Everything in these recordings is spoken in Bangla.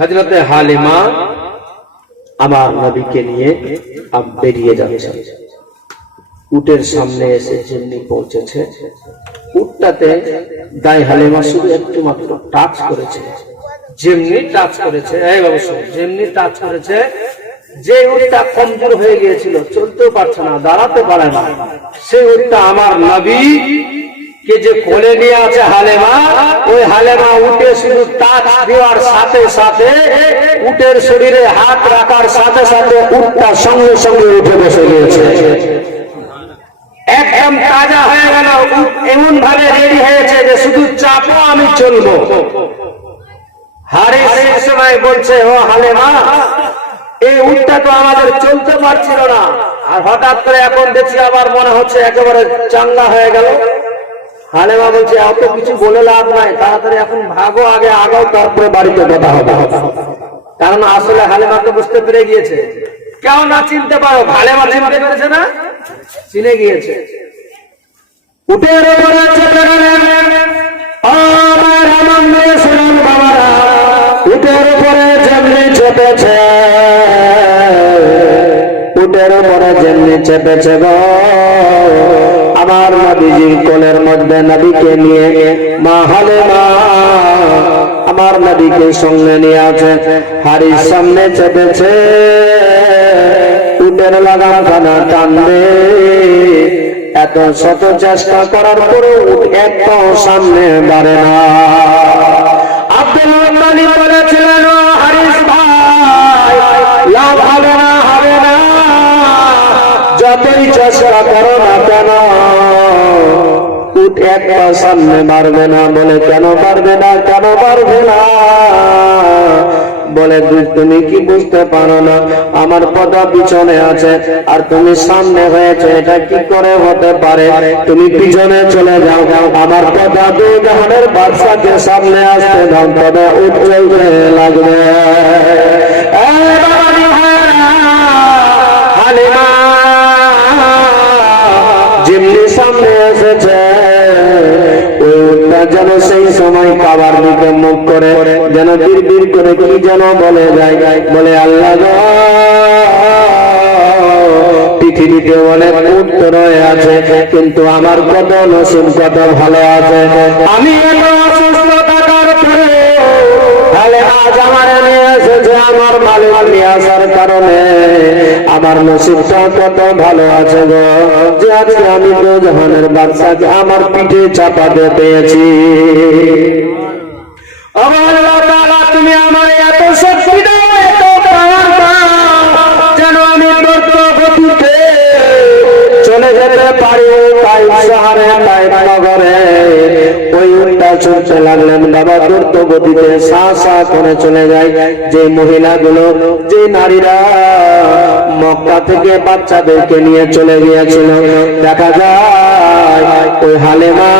হযরতে হালিমা আমার নবীকে নিয়ে বেরিয়ে যাচ্ছে। উটের সামনে এসে যেমনি পৌঁছেছে, উটটাতে দাই হালিমা শুধু একটু মাত্র টাচ করেছে। যেমনি টাচ করেছে, এই অবশ্যই যেমনি টাচ করেছে, যে উটটা কমজোর হয়ে গিয়েছিল, চলতেও পারছে না, দাঁড়াতে পারে না, সেই উটটা আমার নবী কে যে কোলে নিয়ে আছে হালেমা, ওই হালেমা উঠে শুধু টাচ দেওয়ার সাথে সাথে, উটের শরীরে হাত রাখার সাথে সাথে উটটা সঙ্গে সঙ্গে উঠে বসে গিয়েছে। একদম তাজা হয়ে গেল, এমন ভাবে রেডি হয়েছে যে শুধু চাপো আমি চলবো। হারিস এই সময় বলছে, ও হালেমা, এই উটটা তো আমাদের চলতে পারছিল না, আর হঠাৎ করে এখন দেখছি আবার মনে হচ্ছে একেবারে চাঙ্গা হয়ে গেল। হালেমা বলছে, অত কিছু বলে লাভ নাই, তাড়াতাড়ি এখন ভাগো, আগে আগাও, তারপরে বাড়িতে কথা হবে। কারণ আসলে হালেমা তো বুঝতে পেরে গিয়েছে। কেউ না চিনতে পারো, হালেমা চিনতে পেরেছে না, চিনে গিয়েছে। উটের উপরে চেপে গেলেন, আমার আমার মেয়ে শুনুন বাবারা, উটের উপরে যেমনি চেপেছে, উটের উপরে যেমনি চেপেছে গো, আমার নবীজির কোলের মধ্যে নবীকে নিয়ে মা হালেমা আমার নবীকে সঙ্গে নিয়ে আছে। হারির সামনে চেপেছে, উটের লাগাম খানা টানবে, এত শত চেষ্টা করার পরও উট একটাও সামনে বাড়ে না। আব্দুল মুত্তালিব বলেছিলেন, হারিস ভাই, লাভ হবে না, হবে না, যতই চেষ্টা করো না কেন উট একটা সামনে মারবে না। বলে কেন পারবে না, কেন পারবে না? বলে তুমি কি বুঝতে পারো না, আমার পদা পিছনে আছে আর তুমি সামনে হয়েছে, এটা কি করে হতে পারে? তুমি পিছনে চলে যাও, আমার পদা দুই জাহানের বাদশাকে সামনে আসতে দাও, তবে উট চলতে লাগবে। হালিমা যেমনি সামনে এসেছে, ওই উটটা যেন সেই সময় কাবার দিকে মুখ করে যেন বিড়বিড় করে কি যেন বলে যায়, বলে আল্লাহ গো, পৃথিবীতে অনেক উট রয়ে আছে, কিন্তু আমার কত নসিব, কত ভালো আছে। আমি এত অসুস্থ থাকার পরে আজ আমার নিয়ে এসেছে, আমার মালিক নিয়ে আসার কারণে আমার নসিবটা কত ভালো আছে গো, যে আজকে আমি দু জাহানের বাদশাকে আমার পিঠে চাপাতে পেয়েছি। আমার আল্লাহ, তুমি আমার এত শক্তি দাও, এত পাওয়ার দাও, যেন আমি দ্রুত গতিতে চলে যেতে পারি তাই শহরে, তাই নগরে। ওই উটটা চলতে লাগলেন বাবা, দ্রুত গতিতে সা সা করে চলে যায়। যে মহিলাগুলো, যে নারীরা মক্কা থেকে বাচ্চাদেরকে নিয়ে চলে গিয়েছিল, দেখা যায় ওই হালেমা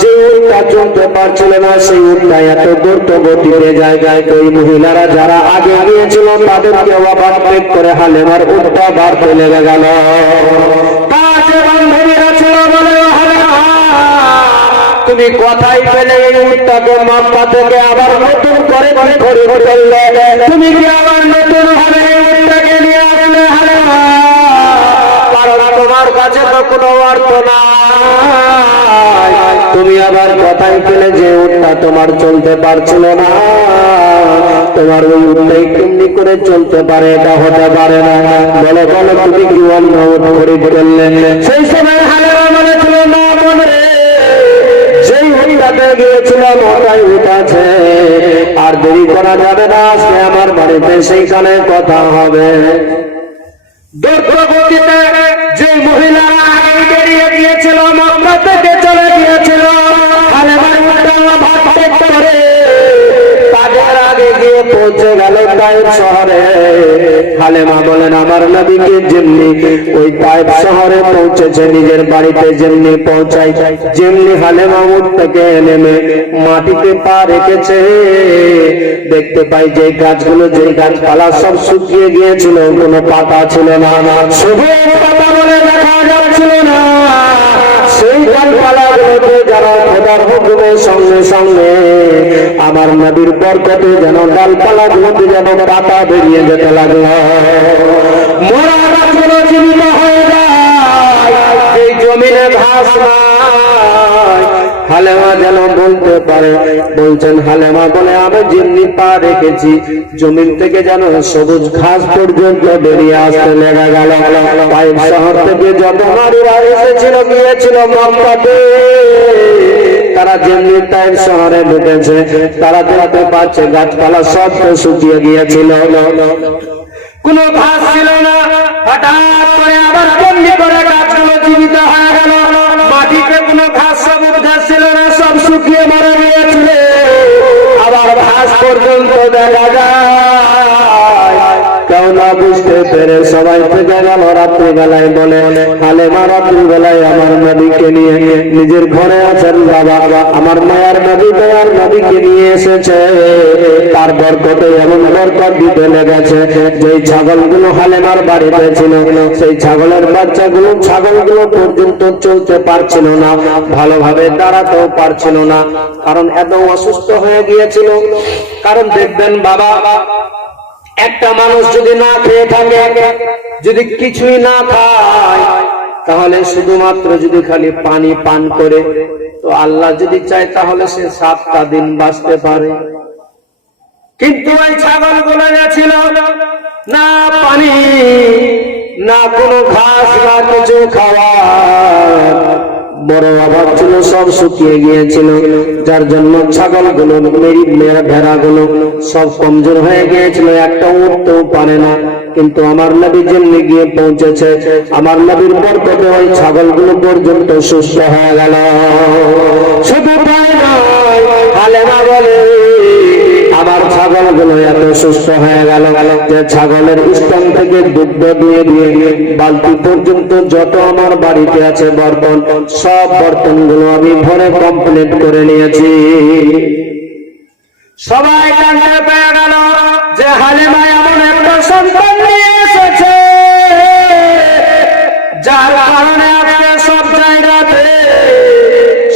যে উটটা চলতে পারছিল না, সেই উটটা এত দ্রুত গতিতে জায়গায় ওই মহিলারা যারা আগে গিয়েছিল তাদেরকে ওভারটেক করে হালেমার উটটা বার ফেলে গেল। তুমি কথাই পেলে এই উটটাকে মক্কা থেকে আবার নতুন করে খরিদ করলে, তুমি কি আবার নতুন ভাবে এই উটটাকে নিয়ে আসলে হালেমা? কারণ তোমার কাছে তো কোনো অর্থ নাই, তুমি আবার কথাই পেলে যে উটটা তোমার চলতে পারছিল না, তোমার ওই উটটাই কেমনি করে চলতে পারে? এটা হতে পারে না। বলে বলে তুমি কি অন্য উট খরিদ করলে? সেই সময় হালেমা বলেছিল, না মনে যেই উটটাতে গিয়েছিলাম ওটাই উট আছে, আর দেরি করা যাবে না, আজকে আমার বাড়িতে সেইখানে কথা হবে। দ্রুতগতিতে যে মহিলারা আগে বেরিয়ে গিয়েছিল, মক্কা থেকে চলে গিয়েছিল, হালেমার উটটা ওভারটেক করে তাদের আগে গিয়ে পৌঁছে গেল তাইফ শহরে। হালেমা বলেন, আমার নবীকে যেমনি ওই তাইফ শহরে পৌঁছেছে, নিজের বাড়িতে যেমনি পৌঁছাই, যেমনি হালেমা উট থেকে নেমে মাটিতে পা রেখেছে, দেখতে পাই যে গাছগুলো, যে গাছপালা সব শুকিয়ে গিয়েছিল, কোনো পাতা ছিল না, শুধু পাতা বলে দেখা যাচ্ছিল না। সেই ডালপালাগুলোতে যারা খোদার হুকুমের সঙ্গে সঙ্গে আমার নবীর বরকতে যেন ডালপালাগুলোতে যেন পাতা বেরিয়ে যেতে লাগলো, মরা গাছগুলো জীবিত হয়ে যায়, এই জমিনে ঘাস নাই। হালেমা যেন বলতে পারে, বলছেন হালেমা বলে আমি যেমনি পা রেখেছি জমিন থেকে যেন সবুজ ঘাস পর্যন্ত বেরিয়ে আসতে লেগে গেল। তাই শহর থেকে যত নারীরা এসেছিল গিয়েছিল মক্কাতে, তারা যেমনি তাই শহরে ঢুকেছে তারা দেখতে পাচ্ছে গাছপালা সব শুকিয়ে গিয়েছিল, কোনো ঘাস ছিল না। হঠাৎ করে আবার বন্দি করে গাছগুলো জীবিত হয়ে গেল, মাটিতে কোনো ঘাস সবুজ ঘাস ছিল না, সব শুকিয়ে মারা গিয়েছিল। আবার ঘাস পর্যন্ত দেখা যায়, কেউ না বুঝতে পেরে সবাই থেকে গেল। রাত্রিবেলায় বলে হালেমা রাত্রিবেলায় আমার নবীকে নিয়ে নিজের ঘরে আছেন বাবা, আমার মায়ার নবী দয়ার নবীকে নিয়ে এসেছে, তার বরকতে এমন বরকত দিতে লেগেছে যেই ছাগলগুলো হালেমার বাড়িতে ছিল সেই ছাগলের বাচ্চাগুলো ছাগলগুলো পর্যন্ত চলতে পারছিল না, ভালোভাবে দাঁড়াতেও পারছিল না, কারণ এত অসুস্থ হয়ে গিয়েছিল। কারণ দেখবেন বাবা, একটা মানুষ যদি না খেয়ে থাকে, যদি কিছুই না খায়, তাহলে শুধুমাত্র যদি খালি পানি পান করে, তো আল্লাহ যদি চায় তাহলে সে 7টা দিন বাঁচতে পারে। কিন্তু ওই ছাগলগুলো ছিল না পানি, না কোনো ঘাস, না কিছু খাওয়া, বড় অভাব ছিল, সব শুকিয়ে গিয়েছিল, যার জন্য ছাগলগুলো ভেড়াগুলো সব কমজোর হয়ে গিয়েছিল, একটা উঠতেও পারে না। কিন্তু আমার নবী যেমনি গিয়ে পৌঁছেছে, আমার নবীর বরকতে ওই ছাগলগুলো পর্যন্ত সুস্থ হয়ে গেল। শুধু তাই নয়, হালেমা বলে আমার ছাগলগুলো এত সুস্থ হয়ে গেল যে ছাগলের স্তন থেকে দুগ্ধ দিয়ে দিয়ে বালতি পর্যন্ত যত আমার বাড়িতে আছে বর্তন, সব বর্তনগুলো আমি ভরে কমপ্লিট করে নিয়েছি। সবাই জানতে পেয়ে গেল যে হালিমা এমন একটা সন্তান নিয়ে এসেছে, যার কারণে আজকে সব জায়গাতে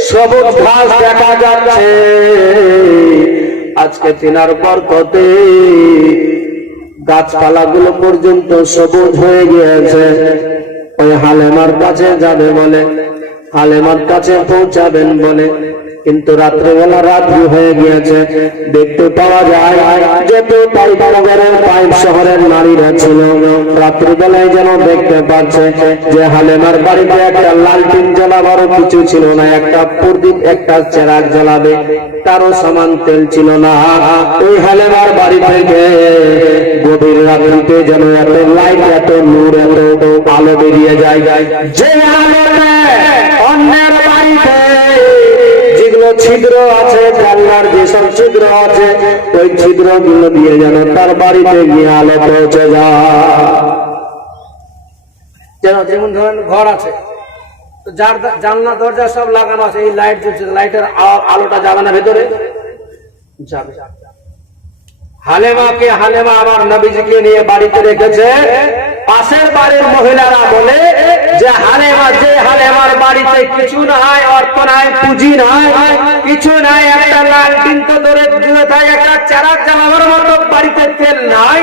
সবুজ ঘাস দেখা যাচ্ছে। আজকে তিনার বরকতে গাছপালাগুলো পর্যন্ত সবুজ হয়ে গিয়েছে। ওই হালেমার কাছে যাবে বলে, হালেমার কাছে পৌঁছাবেন বলে, কিন্তু রাত্রিবেলা রাত্রি হয়ে গিয়েছে। দেখতে পাওয়া যায় যত টাইপনগরের পাইপ শহরের নারীরা ছিল, রাত্রিবেলায় যেন দেখতে পাচ্ছে যে হালেমার বাড়িতে একটা লালটিন জ্বালাবারও কিছু ছিল না, একটা প্রদীপ, একটা চেরাগ জ্বালাবে তারও সমান তেল ছিল না। ওই হালেমার বাড়ি থেকে গভীর রাত্রিতে যেন এত লাইট, এত নূর, এত আলো বেরিয়ে যায়, যে আলোতে অন্যের বাড়িতে যেগুলো ছিদ্র আছে, জানলার যেসব ছিদ্র আছে, ওই ছিদ্র গুলো দিয়ে যেন তার বাড়িতে গিয়ে আলো পৌঁছে যায়। যেমন ধরেন ঘর আছে, তো যার জানলা দরজা সব লাগানো আছে, এই লাইট জ্বলছে, লাইটের আলোটা জ্বালানো ভেতরে যাবে। হালেমা আমার নবীজিকে নিয়ে বাড়িতে রেখেছে। পাশের বাড়ির মহিলারা বলে যে হালেমার বাড়িতে কিছু নাই, অর্থ নাই, পুঁজি নাই, কিছু নাই, একটা লালটিন তো ধরে দূরে থাকে, একটা চারাক জ্বালাবার মতো বাড়িতে তেল নাই,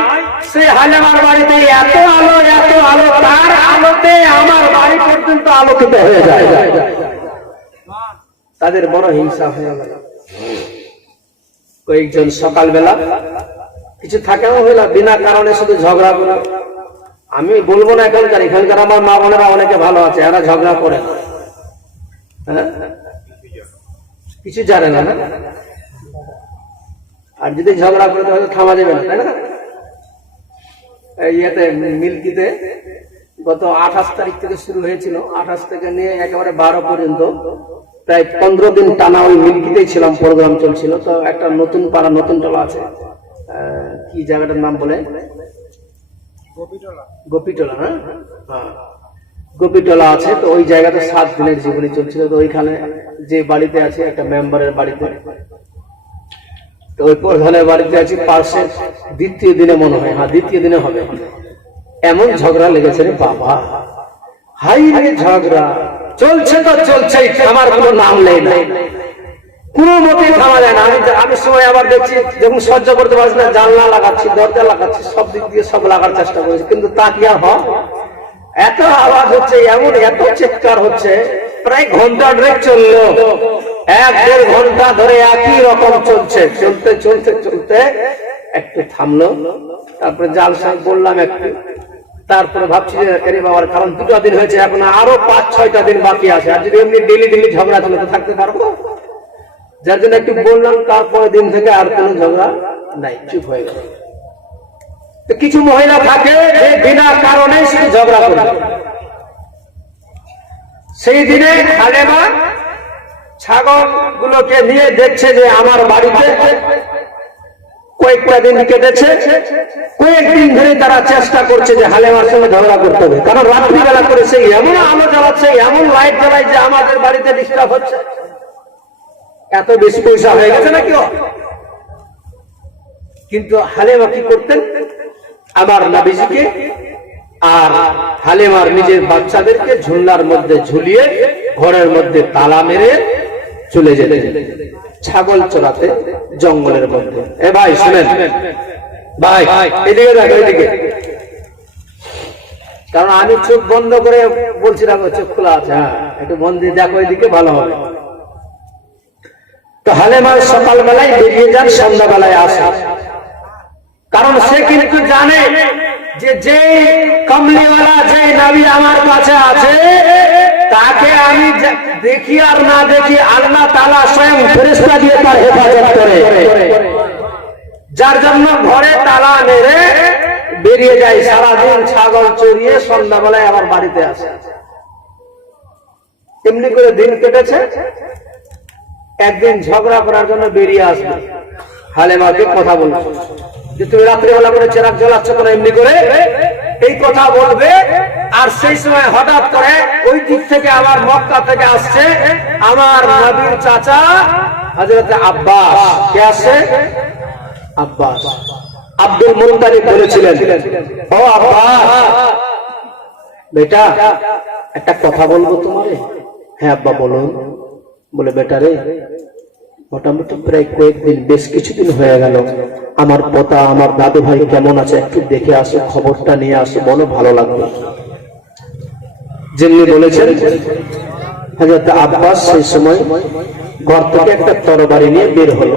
সে হালেমার বাড়িতে এত আলো, এত আলো, তার আলোতে আমার বাড়ি পর্যন্ত আলোকিত হয়ে যায়। তাদের বড় হিংসা হয়ে গেল। কয়েকজন সকালবেলা কিছু থাকে মহিলা বিনা কারণে শুধু ঝগড়া করে, আমি বলবো না এখানকার আমার মা বোনেরা অনেকে ভালো আছে, এরা ঝগড়া করে না, কিছু জানে না, আর যদি ঝগড়া করে তাহলে থামা যাবে না, তাই না? ইয়েতে মিল্কিতে গত 28 তারিখ থেকে শুরু হয়েছিল, 28 থেকে নিয়ে একেবারে 12 পর্যন্ত প্রায় 15 দিন টানা ওই মিল্কিতেই ছিলাম, প্রোগ্রাম চলছিল। তো একটা নতুন পাড়া, নতুন টলা আছে, কি জায়গাটার নাম বলে, গোপীটলা, হ্যাঁ, গোপীটলা আছে। তো ওই জায়গাতে 7 দিনের জীবনী চলছিল। তো ওইখানে যে বাড়িতে আছে, একটা মেম্বারের বাড়িতে, তো ওই প্রধানের বাড়িতে আছি, পাশে দ্বিতীয় দিনে মনে হয়, হ্যাঁ দ্বিতীয় দিনে হবে, এমন ঝগড়া লেগেছে রে বাবা, হাই রে ঝগড়া, চলছে তো চলছেই, থামার কোনো নাম নেই না, কোনো মতেই থামা যায় না। আমি সময় আবার দেখছি যখন সহ্য করতে পারছি না, জানলা লাগাচ্ছি, দরজা লাগাচ্ছি, সব দিক দিয়ে সব লাগার চেষ্টা করেছি, কিন্তু তা কি আর হয়? এত আওয়াজ হচ্ছে, এমন এত চিৎকার হচ্ছে, প্রায় ঘন্টা দেড়েক চললো, 1-1.5 ঘন্টা ধরে একই রকম চলছে। চলতে চলতে চলতে একটু থামলো, তারপরে জাল সাহেব বললাম একটু, তারপরে ভাবছি যে এরে বাবার, কারণ 2টা দিন হয়েছে, এখন আরো 5-6টা দিন বাকি আছে, আর যদি এমনি ডেলি ডেলি ঝগড়া চলে থাকতে পারবো, যার জন্য একটু বললাম। তারপরে দিন থেকে আর কোনো ঝগড়া নাই, চুপ হয়ে গেল। কিছু মহিলা থাকে যে বিনা কারণে শুধু ঝগড়া করে। সেই দিনে হালেমা ছাগল গুলোকে নিয়ে দেখছে যে আমার বাড়িতে কয়েকটা দিন কেটেছে, কয়েকদিন ধরে তারা চেষ্টা করছে যে হালেমার সঙ্গে ঝগড়া করতে হবে, কারণ রাত্রিবেলা করে সেই এমন আলো জ্বালাচ্ছে, এমন লাইট জ্বালায় যে আমাদের বাড়িতে ডিস্টার্ব হচ্ছে। এত বেশি পয়সা হয়ে গেছে নাকি? কিন্তু হালেমা কি করতেন, আমার নবীজিকে আর হালেমার নিজের বাচ্চাদেরকে ঝুলনার মধ্যে ঝুলিয়ে ঘরের মধ্যে তালা মেরে চলে যেতেন ছাগল চড়াতে জঙ্গলের মধ্যে। এ ভাই শুনেন, ভাই এদিকে দেখো, এদিকে, কারণ আমি চোখ বন্ধ করে বলছিলাম, চোখ খোলা আছে, হ্যাঁ একটু মন দিয়ে দেখো, এদিকে ভালো হবে। তো হালেমা সকালবেলায় বেরিয়ে যান, সন্ধ্যাবেলায় আসে, কারণ সে কিন্তু জানে যে যে কমলিওয়ালা, যে নবী আমার কাছে আছে, তাকে আমি দেখি আর না দেখি, আল্লাহ তাআলা স্বয়ং ফেরেশতা দিয়ে তার হেফাজত করে, যার জন্য ঘরে তালা মেরে বেরিয়ে যায়, সারাদিন ছাগল চড়িয়ে সন্ধ্যাবেলায় আবার বাড়িতে আসে। এমনি করে দিন কেটেছে। একদিন ঝগড়া করার জন্য বেরিয়ে আসবে, হালেমাকে কথা বলছে যে তুমি রাত্রিবেলা করে চেরাগ জ্বালাচ্ছ কেন, এমনি করে এই কথা বলবে। আর সেই সময় হঠাৎ করে ওই দিক থেকে আবার মক্কা থেকে আসছে আমার নবীর চাচা হযরত আব্বাস। কে আসছে? আব্বাস। আব্দুল মুত্তালিব বলেছিলেন, ও আব্বাস বেটা, একটা কথা বলবো তোমারে। হ্যাঁ আব্বা বলুন। বলে বেটা রে, মোটামুটি প্রায় কয়েকদিন, বেশ কিছুদিন হয়ে গেল, আমার পোতা, আমার দাদু ভাই কেমন আছে একটু দেখে আসো, খবরটা নিয়ে আসো, বলো ভালো লাগবে। যেমনি বলেছেন হযরত আব্বাস সেই সময় ঘর থেকে একটা তরবারি নিয়ে বের হলো।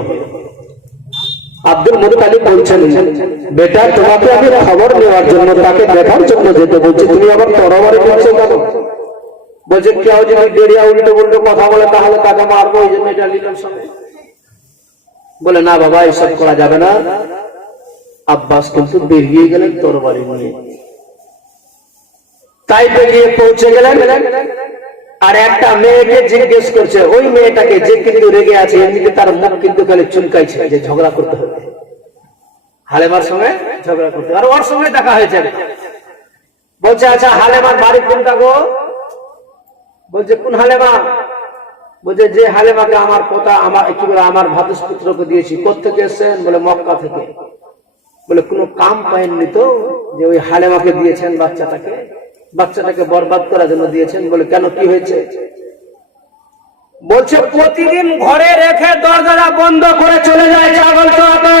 আব্দুল মুত্তালিব বলছেন, বেটা তোমাকে আমি খবর নেওয়ার জন্য, তাকে দেখার জন্য যেতে বলছি, তুমি আবার তরবারি নিচ্ছ কেন? বলছে কেউ যদি বেরিয়া উল্টো উল্টো কথা বলে তাহলে তাকে মারবো, এই জন্য এটা নিলাম সঙ্গে। বলে না বাবা, এসব করা যাবে না। আব্বাস কিন্তু বেরিয়ে গেলেন তরবারি নিয়ে। তাই বেরিয়ে পৌঁছে গেলেন, আর একটা মেয়েকে জিজ্ঞেস করছে, ওই মেয়েটাকে, যে কিন্তু রেগে আছে, এমনিতে তার মুখ কিন্তু খালি চুলকাইছে যে ঝগড়া করতে হবে, হালেমার সঙ্গে ঝগড়া করতে। আর ওর সঙ্গে দেখা হয়েছে। বলছে আচ্ছা হালেমার বাড়ি কোনটা গো? বলছে কোন হালেমা? বলছে যে হালেমাকে আমার পোতা, আমার কি বলে, আমার ভাতুষ পুত্রকে দিয়েছি। কোত্থেকে এসেছেন? বলে মক্কা থেকে। বলে কোনো কাম পাইননি তো যে ওই হালেমাকে দিয়েছেন বাচ্চাটাকে বরবাদ করার জন্য দিয়েছেন? বলে কেন, কি হয়েছে? বলছে প্রতিদিন ঘরে রেখে দরজা বন্ধ করে চলে যায় ছাগল চড়াতে,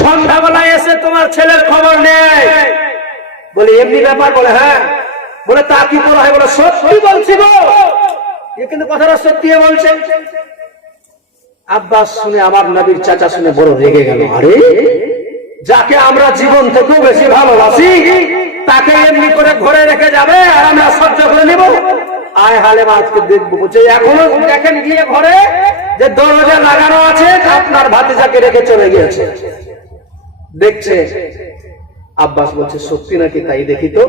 সন্ধ্যাবেলায় এসে তোমার ছেলের খবর নেই। বলে এমনি ব্যাপার? বলে হ্যাঁ। বলে তা কি করা হয়? বলে সত্যি বলছি গো, এ কিন্তু কথাটা সত্যি বলছে। আব্বাস শুনে, আমার নবীর চাচা শুনে বড় রেগে গেল। আরে যাকে আমরা জীবন থেকেও বেশি ভালোবাসি, তাকে এমনি করে ঘরে রেখে যাবে আর আমরা সহ্য করে নিব? আয় হালেমা আজকে দেখবো। বলছে এখনো দেখেন গিয়ে ঘরে যে দরজা লাগানো আছে, আপনার ভাতিজাকে রেখে চলে গিয়েছে। দেখছে। আব্বাস বলছে সত্যি নাকি? তাই দেখি তো।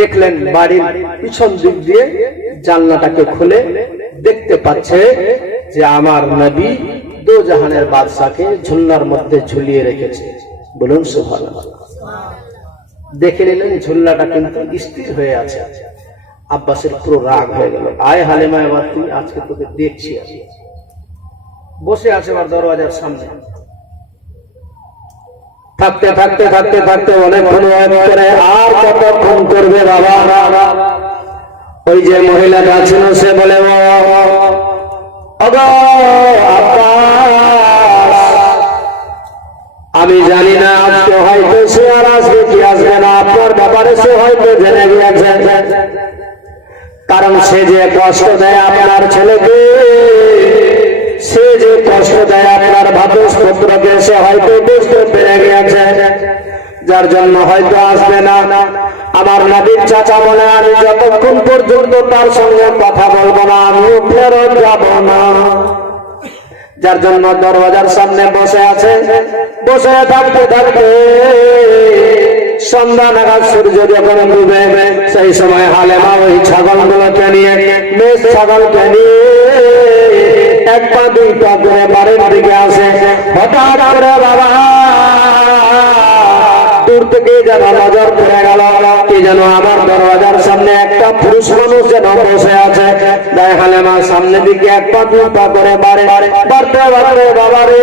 দেখলেন বাড়ির পিছন দিক দিয়ে জানলাটাকে খুলে দেখতে পাচ্ছে যে আমার নবী দো জাহানের বাদশাকে ঝুলনার মধ্যে ঝুলিয়ে রেখেছে। বলুন সুবহানাল্লাহ। দেখে নিলেন ঝুলনাটা কিন্তু স্থির হয়ে আছে। আব্বাসের পুরো রাগ হয়ে গেল। আয় হালেমা, এবার তুই, আজকে তোকে দেখছি। বসে আছে আমার দরওয়াজার সামনে। থাকতে থাকতে থাকতে থাকতে অনেকক্ষণ করে, আর কতক্ষণ করবে বাবা? ওই যে মহিলাটা ছিল সে বলে আমি জানি না আজকে হয়তো সে আর আসবে কি আসবে না, আপনার ব্যাপারে সে হয়তো জেনে গিয়েছে, কারণ সে যে কষ্ট দেয় আপনার ছেলেকে, সে যে কষ্ট দেয় আপনার ভাতৃপুত্রকে, সে হয়তো বুঝতে পেরে গিয়েছে, যার জন্য হয়তো আসবে না। আমার নবীর চাচা বলে আমি যতক্ষণ পর্যন্ত তার সঙ্গে কথা বলবো না আমিও ফেরত যাব না, যার জন্য দরওয়াজার সামনে বসে আছে। বসে থাকতে থাকতে সন্ধ্যা নাগাদ সূর্য যখন ডুবে, সেই সময় হালেমা ওই ছাগলগুলোকে নিয়ে, মেষ ছাগলকে নিয়ে এক পা দুই পা করে বাড়ির দিকে আসে। হঠাৎ করে বাবা দূর থেকে যেন নজর পড়ে গেল, কি যেন আমার দরওয়াজার সামনে একটা পুরুষ মানুষ যেন বসে আছে। তাই হালেমার সামনে দিকে এক পা দুই পা করে বাড়তে বাড়তে বাবা রে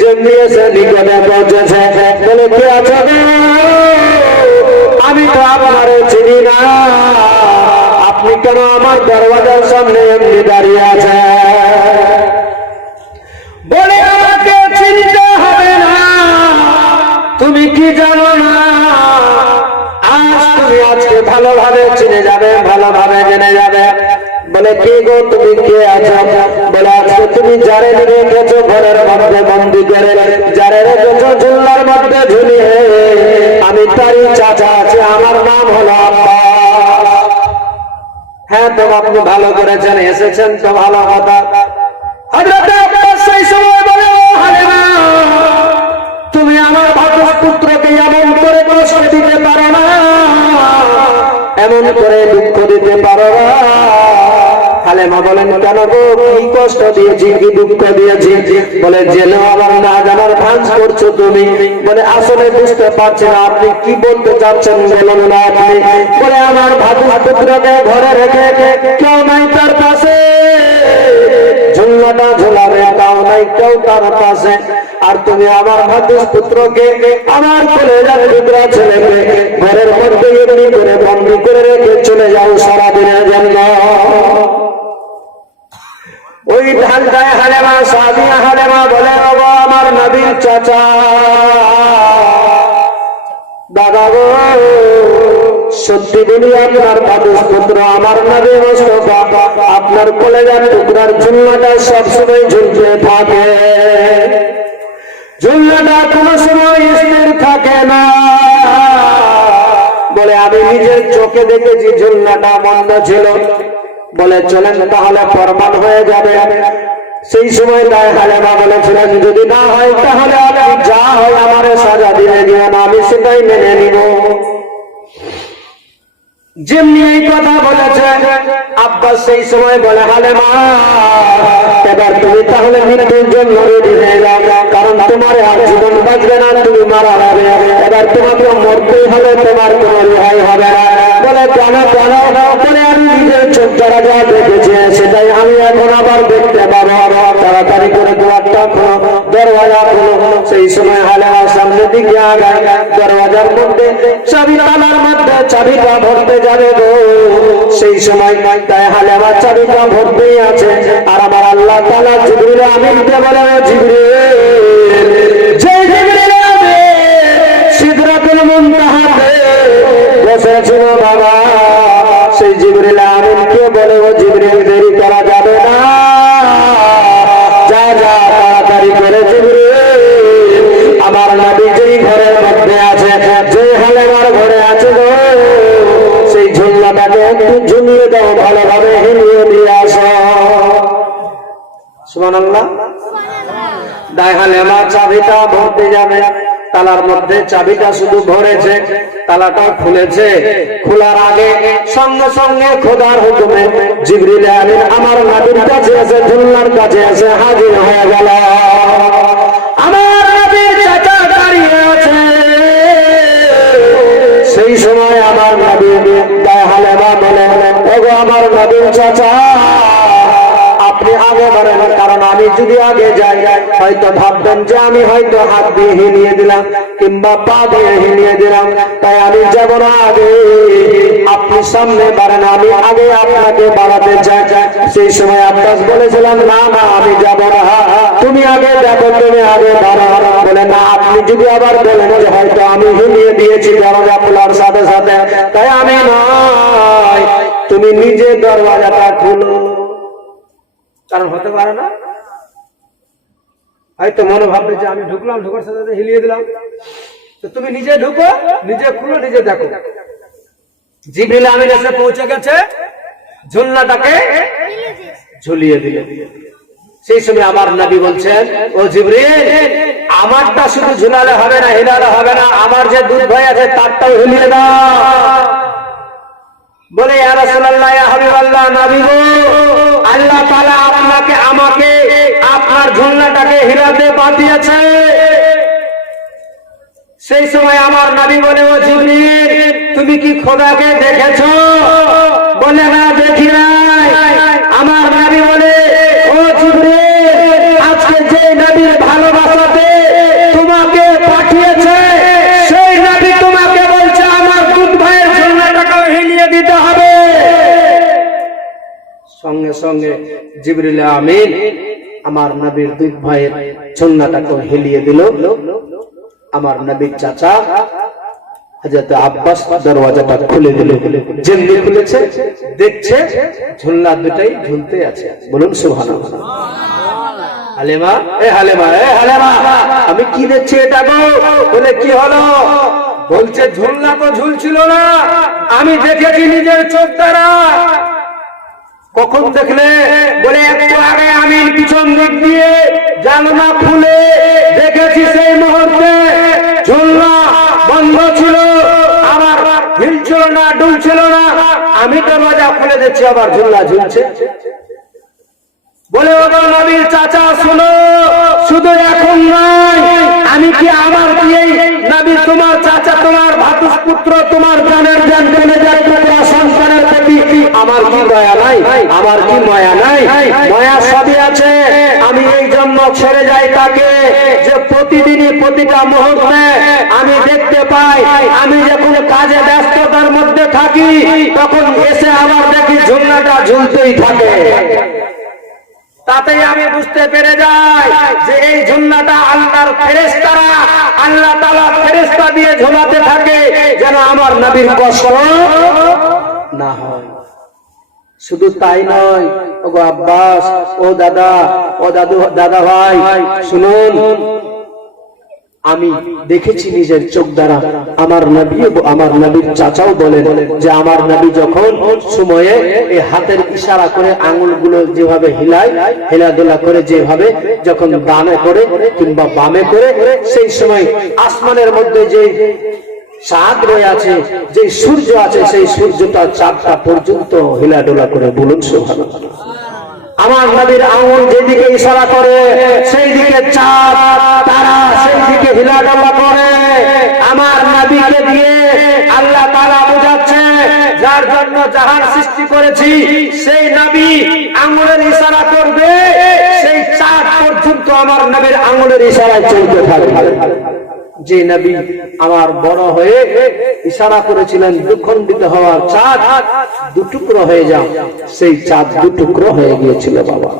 যেমনি এসে নিকটে পৌঁছেছে। বলে কি আছে? আমি তো আপনার চিনি না, আপনি কেন আমার দরওয়াজার সামনে এমনি দাঁড়িয়ে আছে? বলে আমাকে চিনতে হবে না, তুমি কি জানো না? তুমি আজকে ভালোভাবে চিনে যাবে, ভালোভাবে জেনে যাবে। বলে কি গো তুমি কে আছো? বলে আজকে তুমি যারে রেখেছো ঘরের মধ্যে বন্দি করে, যারে রেখেছো ঝুলার মধ্যে ঝুলিয়ে, আমি তারই চাচা আছে, আমার নাম হলো আব্বাস। হ্যাঁ তো আপনি ভালো করেছেন, এসেছেন তো ভালো কথা। হযরত আব্বাস সেই সময় বলে হালেমা তুমি আমার ভাতৃপুত্রকে এমন করে কষ্ট দিতে পারো না, এমন করে দুঃখ দিতে পারো না। হালেমা বলেন কেন গো, কি কষ্ট দিয়েছি, কি দুঃখ দিয়েছি? বলে জেনে আবার না জানার ভান করছো তুমি। বলে আসলে বুঝতে পারছি না আপনি কি বলতে চাচ্ছেন, বলুন না আপনি। বলে আমার ভাতৃপুত্রকে ঘরে রেখে কেউ নাই তার পাশে, ঝুলনাটা ঝুলাবে তাও নাই কেউ তার পাশে, আর তুমি আমার ভাতৃপুত্রকে, আমার কলেজার টুকরা ছেলেকে ঘরের মধ্যে এমনি করে বন্দী করে রেখে চলে যাও সারাদিনের জন্য। ওই ঢাকায় হালেমা, সাদিয়া হালেমা বলে আমার নবীর চাচা, দাদা গো সত্যি বলি আপনার ভাতৃপুত্র আমার নবী মুস্তাফা আপনার কলেজার টুকরার ঝুলনাটা সবসময় ঝুলতে থাকে, ঝুলনাটা কোনো সময় স্থির থাকে না। বলে আমি নিজের চোখে দেখেছি ঝুলনাটা বন্ধ ছিল। বলে চলেন তাহলে প্রমাণ হয়ে যাবে। সেই সময় তাই হালেমা বলেছিলেন যদি না হয় তাহলে আমি যা হয় আমার সাজা দিয়ে দিও না, আমি সেটাই মেনে নিব। যেমনি এই কথা বলেছে আব্বাস সেই সময় বলে হালেমা এবার তুমি তাহলে মৃত্যুর জন্য রেডি হয়ে যাও, কারণ তোমার আর জীবন বাঁচবে না, তুমি মারা যাবে। এবার তোমাকে মরতেই হবে, তোমার কোনো রেহাই হবে না। বলে কেন কেন? বলে আমি নিজের চোখ দ্বারা যা দেখেছি সেটাই আমি এখন আবার দেখতে পাবো। তাড়াতাড়ি করে দুয়ারটা খোলো, দরওয়াজা খোলো। সেই সময় হালেমার সামনে দিকে আগায়, দরওয়াজার মধ্যে চাবি, তালার মধ্যে চাবিটা ভরতে যাবে গো। সেই সময় তাই হালেমার চাবিটা ভরতেই আছে, আর আমার আল্লাহ তাআলা জিবরিল আমিনকে বলে জিবরিল, যে জিবরিল সিদরাতুল মুনতাহাতে বসেছিল বাবা, সেই জিবরিল আমিনকে বলে ও জিবরিল দেরি করা যাবে না, যা যা তাড়াতাড়ি করে জিবরিল আমার নবী যেই ঘরের মধ্যে আছে, যে হালেমার ঘরে আছে গো, সেই ঝুলনাটাকে একটু ঝুলিয়ে দাও, ভালোভাবে হিলিয়ে দিয়ে আসো। সুবহানাল্লাহ। দাই হালেমা চাবিটা ভরতে যাবে, তালার মধ্যে চাবিটা শুধু ভরেছে, তালাটা খুলেছে। খোলার আগে সঙ্গে সঙ্গে খোদার হুকুমে জিবরিল আমিন আমার নবীর কাছে এসে ঝুলনার কাছে এসে হাজির হয়ে গেল। আমার নবীর চাচা দাঁড়িয়ে আছে। সেই সময় আমার নবী দাই হালেমা বলে ওগো আমার নবীর চাচা আপনি আগে বলেন, কারণ আমি যদি আগে যাই হয়তো ভাববেন যে আমি হয়তো হাত দিয়ে হিলিয়ে দিলাম কিংবা পা দিয়ে হিলিয়ে দিলাম, তাই আমি যাব না আগে, আপনি সামনে বাড়েন, আমি আগে আপনাকে বাড়াতে চাই। সেই সময় আব্বাস বলেছিলাম না না আমি যাব না, তুমি আগে যাবো, তুমি আগে বাড়ো। বলে না, আপনি যদি আবার বলেন যে হয়তো আমি হিলিয়ে দিয়েছি দরজা খোলার সাথে সাথে, তাই আমি নয়, তুমি নিজে দরজাটা খুলো। কারণ হতে পারে না হয়তো মনে ভাববে যে আমি ঢুকলাম, ঢুকার সাথে সাথে হিলিয়ে দিলাম, তো তুমি নিজে ঢুকো, নিজে খুলো, নিজে দেখো। জিবরিল আমিন এসে পৌঁছে গেছে, ঝুলনাটাকে ঝুলিয়ে দিল। সেই সময় আমার নবী বলছেন, ও জিবরিল, আমারটা শুধু ঝুলালে হবে না, হিলালে হবে না, আমার যে দুধ ভাই আছে তারটাও হিলিয়ে দাও। বলে ইয়া রাসূলুল্লাহ, ইয়া হাবিবাল্লাহ, নবী গো, আল্লাহ তাআলা আপনাকে আমাকে আপনার ঝুলনাটাকে হিলাতে পাঠিয়েছে। সেই সময় আমার নবী বলে, ও জিবরিল, তুমি কি খোদাকে দেখেছো? বলে না, দেখি নাই। আমার নবী বলে, ও জিবরিল, আজকে যে নবীর ভালোবাসাতে তোমাকে পাঠিয়েছে সেই নবী তোমাকে বলছে আমার দুধ ভাইয়ের ঝুলনাটাকে হিলিয়ে দিতে হবে। সঙ্গে সঙ্গে জিবরিল আমিন আমার নবীর দুধ ভাইয়ের ঝুলনাটাকে হিলিয়ে দিল। আমার নবীর চাচা হযরত আব্বাস দরওয়াজাটা খুলে দিল। যেমনি খুলেছে দেখছে ঝুলনা দুটাই ঝুলতে আছে। বলুন সুবহানাল্লাহ। হালেমা, এ হালেমা, এ হালেমা, আমি কি দেখছি এটা গো? বলে কি হলো? বলছে ঝুলনা তো ঝুলছিল না, আমি দেখেছি নিজের চোখ দ্বারা। কখন দেখলে? বলে একটু আগে আমি পিছন দিক দিয়ে জানলা খুলে দেখেছি, সেই মুহূর্তে ঝুলনা বন্ধ ছিল, আমার হিলছিল না, ডুলছিল না। আমি দরজা খুলে দিচ্ছি, আবার ঝুলনা ঝুলছে। বলে ও নবীর চাচা শোনো, শুধু এখন নয়, আমি কি আমার দিয়েই নবী তোমার চাচা, তোমার ভাতুষপুত্র, তোমার জানের জান জেনে যায় তোমরা সন্তানের প্রতি আমার কি দয়া নাই? আমার কি মায়া নাই? মায়া সবই আছে। আমি এই জন্য ছেড়ে যাই তাকে যে প্রতিদিনই প্রতিটা মুহূর্তে আমি দেখতে পাই, আমি যখন কাজে ব্যস্ততার মধ্যে থাকি তখন এসে আবার দেখি ঝুলনাটা ঝুলতেই থাকে। তাতেই আমি বুঝতে পেরে যাই যে এই ঝুলনাটা আল্লাহর ফেরেশতারা, আল্লাহ তাআলা ফেরেশতা দিয়ে ঝোলাতে থাকে যেন আমার নবীর কষ্ট না হয়। শুধু তাই নয়, ও আব্বাস, ও দাদা, ও দাদু, দাদা ভাই শুনুন, আমি দেখেছি নিজের চোখ দ্বারা। আমার নবী, আমার নবীর চাচাও বলেন যে আমার নবী যখন সময়ে এই হাতের ইশারা করে আঙ্গুলগুলো যেভাবে হিলায়, হেলাদোলা করে যেভাবে, যখন ডানে করে কিংবা বামে করে, সেই সময় আসমানের মধ্যে যে চাঁদ রয়ে আছে, যে সূর্য আছে, সেই সূর্যটা চাঁদটা পর্যন্ত হিলাডোলা করে। বলুন সুবহানাল্লাহ। আমার নবীর আঙ্গুল যেদিকে ইশারা করে সেই দিকে চাঁদ তারা সেই দিকে হিলাডোলা করে। আমার নবীকে দিয়ে আল্লাহ তাআলা বোঝাচ্ছে যার জন্য জাহান সৃষ্টি করেছি সেই নবী আঙ্গুলের ইশারা করবে, সেই চাঁদ পর্যন্ত আমার নবীর আঙ্গুলের ইশারায় চলতে থাকবে। যে নবী আমার বড় হয়ে ইশারা করেছিলেন দুখণ্ডিত হওয়ার চাঁদ দুটুকরো হয়ে যাও, সেই চাঁদ দুটুকরো হয়ে গিয়েছিল বাবা।